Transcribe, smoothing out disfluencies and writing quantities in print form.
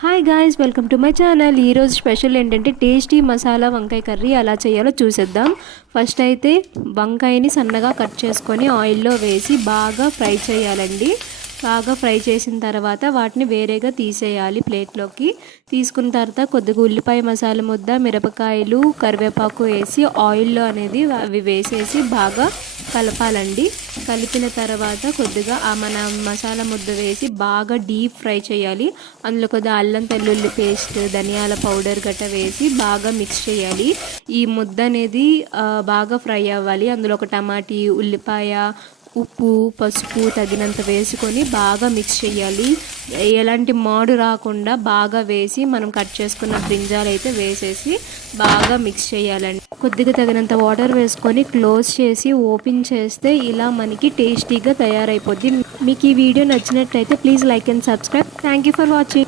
Hi guys, welcome to my channel. ఈరోజు special ఏంటంటే tasty masala వంకాయ కర్రీ ఎలా చేయాలో చూసేద్దాం. ఫస్ట్ అయితే వంకాయని సన్నగా కట్ చేసుకొని ఆయిల్లో వేసి బాగా ఫ్రై చేయాలండి. బాగా ఫ్రై చేసిన తర్వాత వాటిని వేరేగా తీసేయాలి. ప్లేట్లోకి తీసుకున్న తర్వాత కొద్దిగా ఉల్లిపాయ మసాలా ముద్ద, మిరపకాయలు, కరివేపాకు వేసి ఆయిల్లో అనేది అవి వేసేసి బాగా కలపాలండి. కలిపిన తర్వాత కొద్దిగా మన మసాలా ముద్ద వేసి బాగా డీప్ ఫ్రై చేయాలి. అందులో కొద్దిగా అల్లం వెల్లుల్లి పేస్ట్, ధనియాల పౌడర్ గట్ట వేసి బాగా మిక్స్ చేయాలి. ఈ ముద్ద అనేది బాగా ఫ్రై అవ్వాలి. అందులో ఒక టమాటీ, ఉల్లిపాయ, ఉప్పు, పసుపు తగినంత వేసుకొని బాగా మిక్స్ చేయాలి. ఎలాంటి మాడు రాకుండా బాగా వేసి మనం కట్ చేసుకున్న బ్రింజాలు అయితే వేసేసి బాగా మిక్స్ చేయాలండి. కొద్దిగా తగినంత వాటర్ వేసుకొని క్లోజ్ చేసి ఓపెన్ చేస్తే ఇలా మనకి టేస్టీగా తయారైపోద్ది. మీకు ఈ వీడియో నచ్చినట్టయితే please like and subscribe. Thank you for watching.